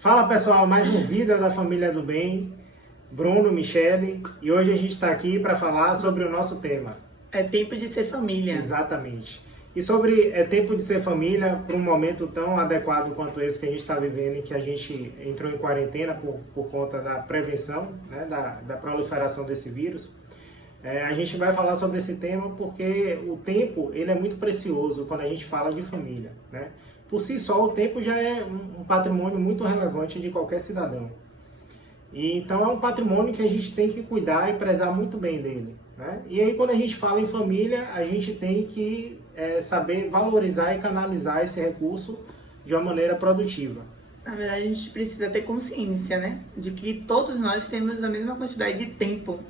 Fala pessoal, mais um vídeo da Família do Bem, Bruno, Michele, e hoje a gente está aqui para falar sobre o nosso tema. É tempo de ser família. Exatamente. E sobre tempo de ser família, para um momento tão adequado quanto esse que a gente está vivendo, em que a gente entrou em quarentena por conta da prevenção, né, da proliferação desse vírus, a gente vai falar sobre esse tema porque o tempo ele é muito precioso quando a gente fala de família, né? Por si só, o tempo já é um patrimônio muito relevante de qualquer cidadão. E então é um patrimônio que a gente tem que cuidar e prezar muito bem dele, né? E aí quando a gente fala em família, a gente tem que saber valorizar e canalizar esse recurso de uma maneira produtiva. Na verdade, a gente precisa ter consciência, né? De que todos nós temos a mesma quantidade de tempo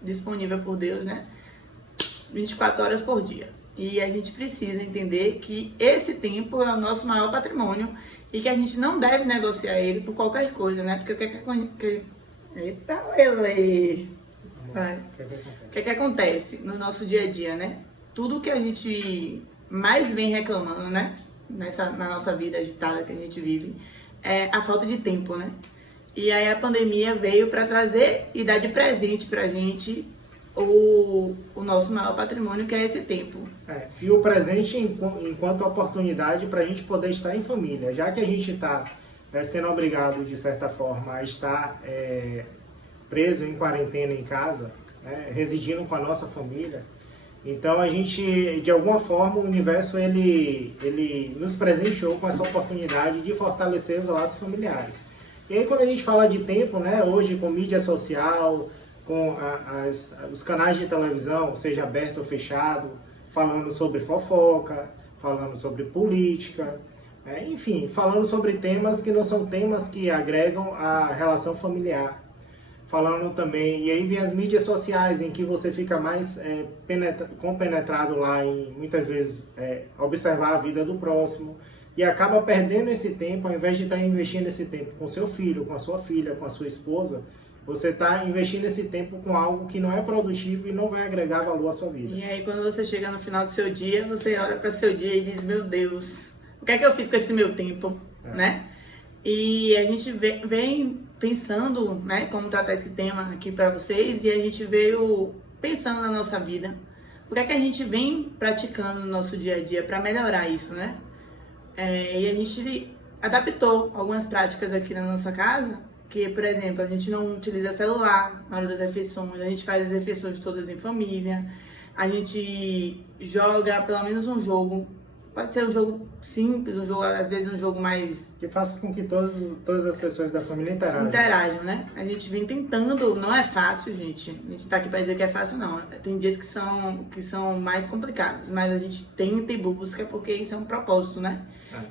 disponível por Deus, né? 24 horas por dia. E a gente precisa entender que esse tempo é o nosso maior patrimônio e que a gente não deve negociar ele por qualquer coisa, né? Porque o que Eita, Ele! O que acontece no nosso dia a dia, né? Tudo que a gente mais vem reclamando, né? Na nossa vida agitada que a gente vive, é a falta de tempo, né? E aí a pandemia veio para trazer e dar de presente pra gente o nosso maior patrimônio, que é esse tempo. E o presente enquanto oportunidade para a gente poder estar em família, já que a gente está sendo obrigado, de certa forma, a estar preso em quarentena em casa, residindo com a nossa família. Então a gente, de alguma forma, o universo ele nos presenteou com essa oportunidade de fortalecer os laços familiares. E aí quando a gente fala de tempo, né, hoje com mídia social, com os canais de televisão, seja aberto ou fechado, falando sobre fofoca, falando sobre política, enfim, falando sobre temas que não são temas que agregam a relação familiar. Falando também, e aí vem as mídias sociais, em que você fica mais compenetrado lá em, muitas vezes, observar a vida do próximo, e acaba perdendo esse tempo, ao invés de estar investindo esse tempo com seu filho, com a sua filha, com a sua esposa, você está investindo esse tempo com algo que não é produtivo e não vai agregar valor à sua vida. E aí, quando você chega no final do seu dia, você olha para seu dia e diz, meu Deus, o que é que eu fiz com esse meu tempo, né? E a gente vem pensando, né, como tratar esse tema aqui para vocês, e a gente veio pensando na nossa vida. O que é que a gente vem praticando no nosso dia a dia para melhorar isso, né? E a gente adaptou algumas práticas aqui na nossa casa, que, por exemplo, a gente não utiliza celular na hora das refeições, a gente faz as refeições todas em família, a gente joga pelo menos um jogo, pode ser um jogo simples, um jogo, às vezes um jogo mais... que faça com que todas as pessoas da família interajam, né? A gente vem tentando, não é fácil, gente, a gente tá aqui para dizer que é fácil, não, tem dias que são mais complicados, mas a gente tenta e busca porque isso é um propósito, né?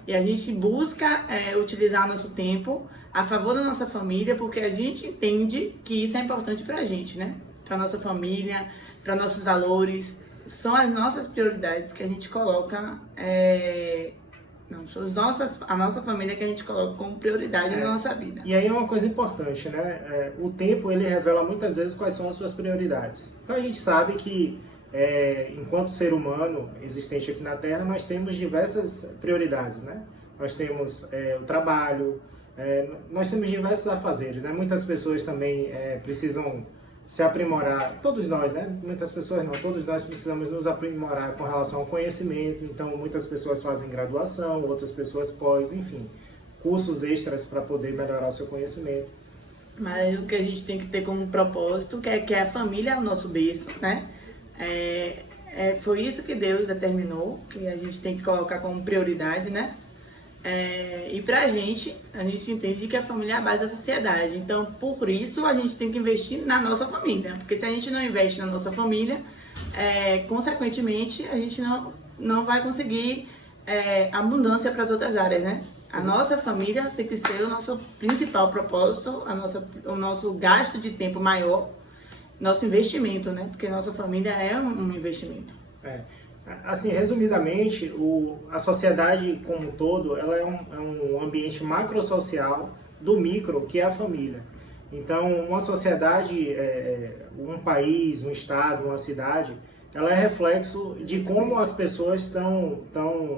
E a gente busca utilizar nosso tempo a favor da nossa família, porque a gente entende que isso é importante pra gente, né? Pra nossa família, para nossos valores, são as nossas prioridades que a gente coloca, a nossa família que a gente coloca como prioridade na nossa vida. E aí é uma coisa importante, né? O tempo, ele revela muitas vezes quais são as suas prioridades. Então a gente sabe que enquanto ser humano existente aqui na Terra, nós temos diversas prioridades, né? Nós temos o trabalho, nós temos diversos afazeres, né? Muitas pessoas também precisam se aprimorar, todos nós, né? Muitas pessoas não, todos nós precisamos nos aprimorar com relação ao conhecimento, então muitas pessoas fazem graduação, outras pessoas pós, enfim, cursos extras para poder melhorar o seu conhecimento. Mas o que a gente tem que ter como propósito, que a família é o nosso berço, né? Foi isso que Deus determinou, que a gente tem que colocar como prioridade, né? E pra gente entende que a família é a base da sociedade. Então, por isso, a gente tem que investir na nossa família. Porque se a gente não investe na nossa família, consequentemente, a gente não vai conseguir abundância para as outras áreas, né? A nossa família tem que ser o nosso principal propósito, o nosso gasto de tempo maior, nosso investimento, né? Porque nossa família é um investimento. Assim, resumidamente, a sociedade como um todo, ela é um ambiente macrosocial do micro, que é a família. Então, uma sociedade, um país, um estado, uma cidade, ela é reflexo de como as pessoas estão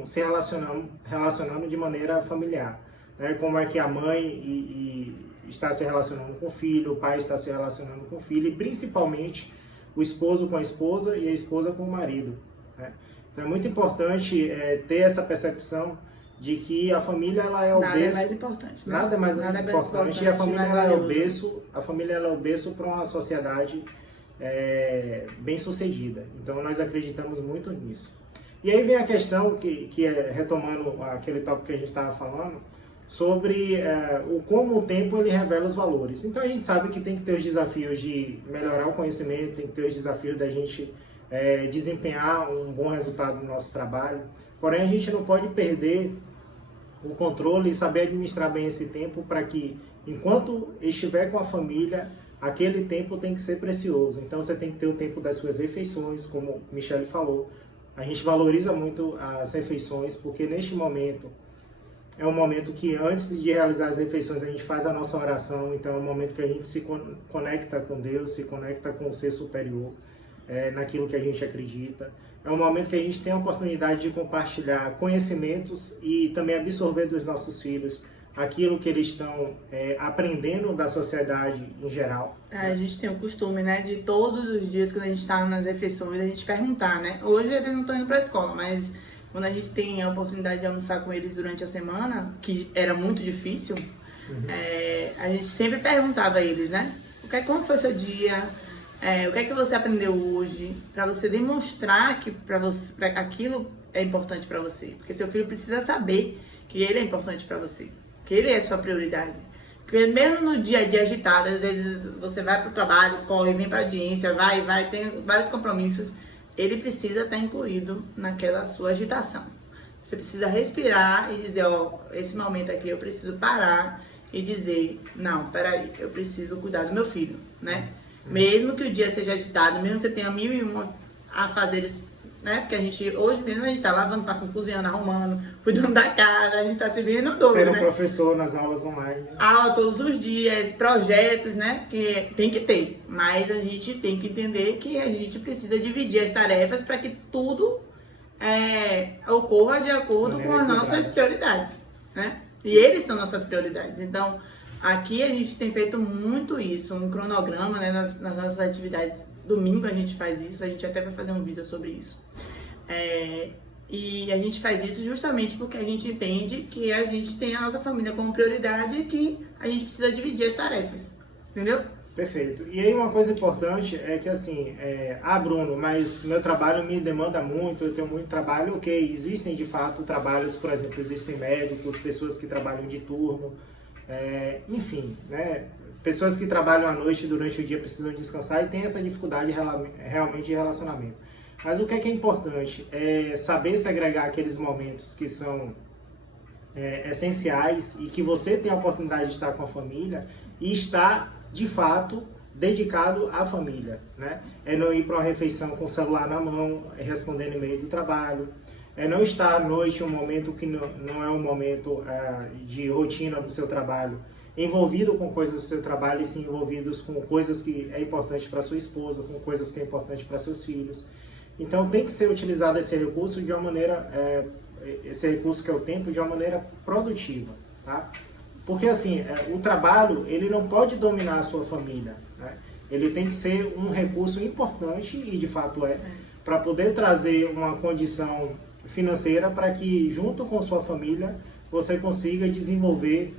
se relacionando de maneira familiar. né, como é que a mãe está se relacionando com o filho, o pai está se relacionando com o filho, e principalmente o esposo com a esposa e a esposa com o marido, né? Então é muito importante ter essa percepção de que a família ela é o Nada berço, é mais importante, né? nada é mais importante, e a família ela é o berço para uma sociedade bem sucedida. Então nós acreditamos muito nisso. E aí vem a questão que é, retomando aquele tópico que a gente estava falando, sobre como o tempo ele revela os valores. Então a gente sabe que tem que ter os desafios de melhorar o conhecimento, tem que ter os desafios da gente desempenhar um bom resultado no nosso trabalho, porém a gente não pode perder o controle e saber administrar bem esse tempo para que, enquanto estiver com a família, aquele tempo tem que ser precioso. Então você tem que ter o tempo das suas refeições, como Michele falou. A gente valoriza muito as refeições, porque neste momento é um momento que, antes de realizar as refeições, a gente faz a nossa oração. Então é um momento que a gente se conecta com Deus, se conecta com o ser superior, naquilo que a gente acredita. É um momento que a gente tem a oportunidade de compartilhar conhecimentos e também absorver dos nossos filhos aquilo que eles estão aprendendo da sociedade em geral. A gente tem o costume, né, de todos os dias, quando a gente está nas refeições, a gente perguntar, né? Hoje eles não estão indo para a escola, mas quando a gente tem a oportunidade de almoçar com eles durante a semana, que era muito difícil, a gente sempre perguntava a eles, né? Como foi seu dia? O que é que você aprendeu hoje? Para você demonstrar que aquilo é importante para você. Porque seu filho precisa saber que ele é importante para você, que ele é sua prioridade. Porque mesmo no dia a dia agitado, às vezes você vai para o trabalho, corre, vem para a audiência, vai, tem vários compromissos. Ele precisa estar incluído naquela sua agitação. Você precisa respirar e dizer, esse momento aqui eu preciso parar e dizer, não, peraí, eu preciso cuidar do meu filho, né? Mesmo que o dia seja agitado, mesmo que você tenha 1001 afazeres, né? Porque hoje mesmo a gente tá lavando, passando, cozinhando, arrumando, cuidando da casa, a gente tá se vendo doido, Ser um né? professor nas aulas online. Aula todos os dias, projetos, né? Que tem que ter, mas a gente tem que entender que a gente precisa dividir as tarefas para que tudo ocorra de acordo com as nossas prioridades, né? E eles são nossas prioridades, então aqui a gente tem feito muito isso, um cronograma, né, nas nossas atividades. Domingo a gente faz isso, a gente até vai fazer um vídeo sobre isso. E a gente faz isso justamente porque a gente entende que a gente tem a nossa família como prioridade e que a gente precisa dividir as tarefas, entendeu? Perfeito. E aí uma coisa importante é que assim, Bruno, mas meu trabalho me demanda muito, eu tenho muito trabalho, ok, existem de fato trabalhos, por exemplo, existem médicos, pessoas que trabalham de turno, enfim, né? Pessoas que trabalham à noite durante o dia precisam descansar e tem essa dificuldade realmente de relacionamento. Mas o que é importante é saber segregar aqueles momentos que são essenciais e que você tem a oportunidade de estar com a família e estar, de fato, dedicado à família, né? É não ir para uma refeição com o celular na mão, respondendo e-mail do trabalho, é não estar à noite, um momento que não é um momento de rotina do seu trabalho, envolvido com coisas do seu trabalho e sim envolvidos com coisas que é importante para sua esposa, com coisas que é importante para seus filhos. Então tem que ser utilizado esse recurso de uma maneira, esse recurso que é o tempo, de uma maneira produtiva, tá? Porque assim, o trabalho, ele não pode dominar a sua família, né? Ele tem que ser um recurso importante, e de fato para poder trazer uma condição financeira para que, junto com sua família, você consiga desenvolver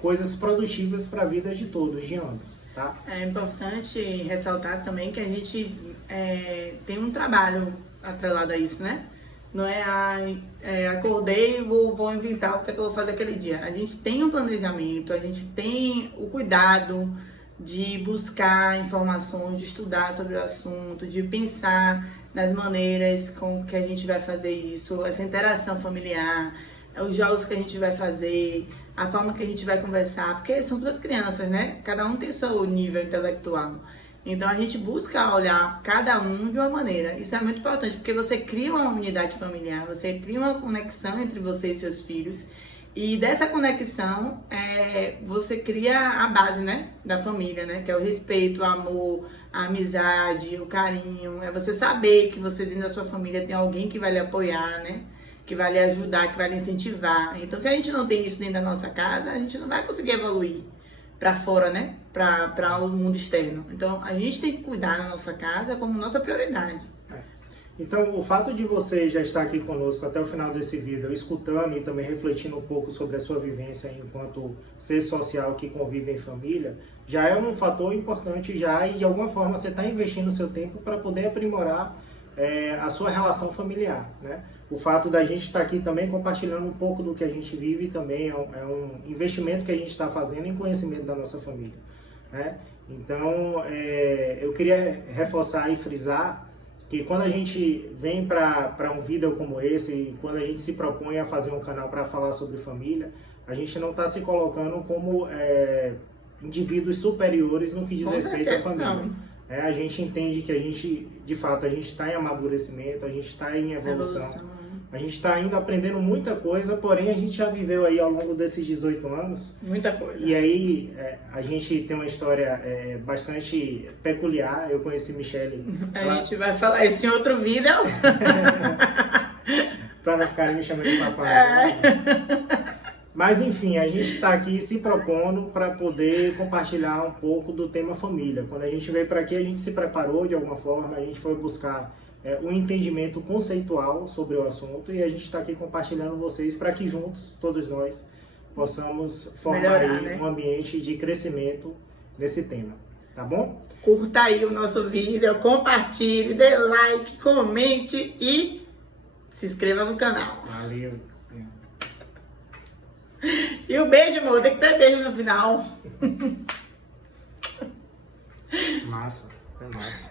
coisas produtivas para a vida de todos, de ambos, tá? É importante ressaltar também que a gente tem um trabalho atrelado a isso, né? Não acordei e vou inventar o que é que eu vou fazer aquele dia. A gente tem um planejamento, a gente tem o cuidado de buscar informações, de estudar sobre o assunto, de pensar nas maneiras com que a gente vai fazer isso, essa interação familiar, os jogos que a gente vai fazer, a forma que a gente vai conversar, porque são duas crianças, né? Cada um tem seu nível intelectual. Então a gente busca olhar cada um de uma maneira. Isso é muito importante, porque você cria uma unidade familiar, você cria uma conexão entre você e seus filhos. E dessa conexão, você cria a base, né, da família, né? Que é o respeito, o amor, a amizade, o carinho. É você saber que você dentro da sua família tem alguém que vai lhe apoiar, né? que vai lhe ajudar, que vai lhe incentivar. Então, se a gente não tem isso dentro da nossa casa, a gente não vai conseguir evoluir para fora, né? Para o mundo externo. Então, a gente tem que cuidar da nossa casa como nossa prioridade. Então, o fato de você já estar aqui conosco até o final desse vídeo, escutando e também refletindo um pouco sobre a sua vivência enquanto ser social que convive em família, já é um fator importante já e de alguma forma você está investindo o seu tempo para poder aprimorar a sua relação familiar, né? O fato da gente estar aqui também compartilhando um pouco do que a gente vive também é um investimento que a gente está fazendo em conhecimento da nossa família, né? Então, eu queria reforçar e frisar que quando a gente vem para um vídeo como esse, e quando a gente se propõe a fazer um canal para falar sobre família, a gente não está se colocando como indivíduos superiores no que diz respeito à família. A gente entende que a gente, de fato, a gente está em amadurecimento, a gente está em evolução, a gente está ainda aprendendo muita coisa, porém a gente já viveu aí ao longo desses 18 anos. Muita coisa. E aí a gente tem uma história bastante peculiar. Eu conheci Michele. A gente vai falar isso em outro vídeo. Para não ficarem me chamando de papai. Mas enfim, a gente está aqui se propondo para poder compartilhar um pouco do tema família. Quando a gente veio para aqui, a gente se preparou de alguma forma, a gente foi buscar um entendimento conceitual sobre o assunto e a gente está aqui compartilhando vocês para que juntos, todos nós, possamos formar um ambiente de crescimento nesse tema, tá bom? Curta aí o nosso vídeo, compartilhe, dê like, comente e se inscreva no canal. Valeu! E o beijo, amor, tem que ter beijo no final. Massa, é massa.